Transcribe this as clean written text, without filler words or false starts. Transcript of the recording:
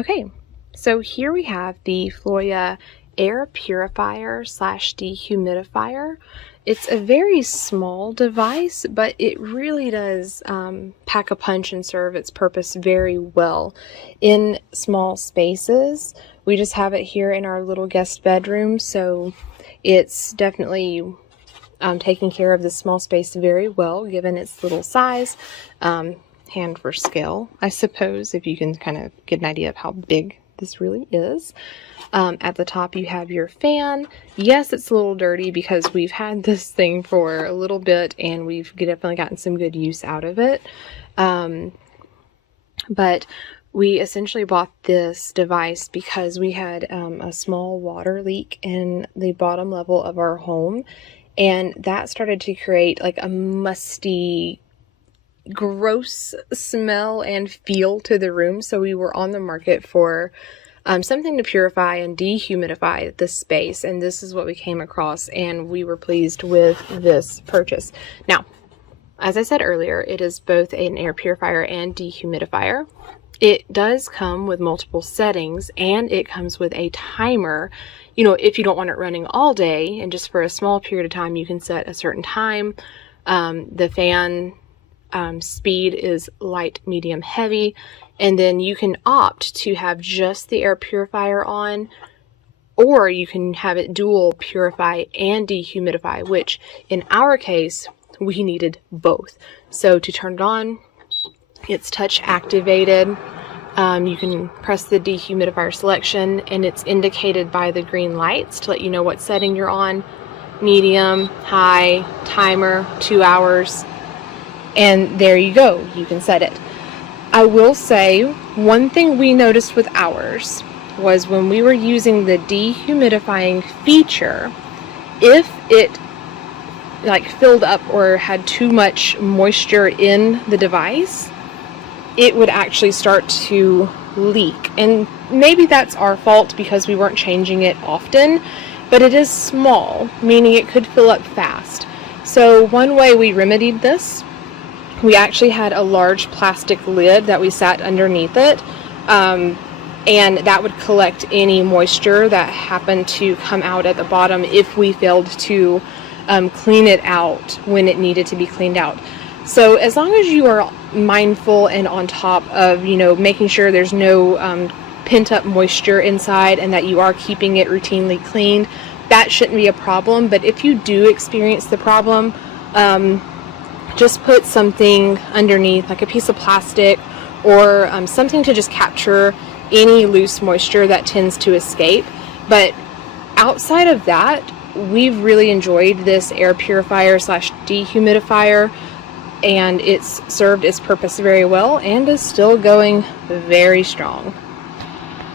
Okay, so here we have the Afloia air purifier / dehumidifier. It's a very small device, but it really does pack a punch and serve its purpose very well in small spaces. We just have it here in our little guest bedroom, so it's definitely taking care of the small space very well given its little size. Hand for scale, I suppose, if you can kind of get an idea of how big this really is. At the top you have your fan. Yes, it's a little dirty because we've had this thing for a little bit and we've definitely gotten some good use out of it. But we essentially bought this device because we had a small water leak in the bottom level of our home, and that started to create like a musty, gross smell and feel to the room. So we were on the market for something to purify and dehumidify the space, and this is what we came across, and we were pleased with this purchase. Now, as I said earlier, it is both an air purifier and dehumidifier. It does come with multiple settings, and it comes with a timer. You know, if you don't want it running all day and just for a small period of time, you can set a certain time. The fan speed is light, medium, heavy, and then you can opt to have just the air purifier on, or you can have it dual purify and dehumidify, which in our case we needed both. So to turn it on, it's touch activated. You can press the dehumidifier selection and it's indicated by the green lights to let you know what setting you're on: medium, high, timer, 2 hours. And there you go, you can set it. I will say, one thing we noticed with ours was when we were using the dehumidifying feature, if it like filled up or had too much moisture in the device, it would actually start to leak. And maybe that's our fault because we weren't changing it often, but it is small, meaning it could fill up fast. So one way we remedied this, we actually had a large plastic lid that we sat underneath it, and that would collect any moisture that happened to come out at the bottom if we failed to clean it out when it needed to be cleaned out. So as long as you are mindful and on top of, you know, making sure there's no pent up moisture inside and that you are keeping it routinely cleaned, that shouldn't be a problem. But if you do experience the problem, just put something underneath, like a piece of plastic or something to just capture any loose moisture that tends to escape. But outside of that, we've really enjoyed this air purifier / dehumidifier, and it's served its purpose very well and is still going very strong.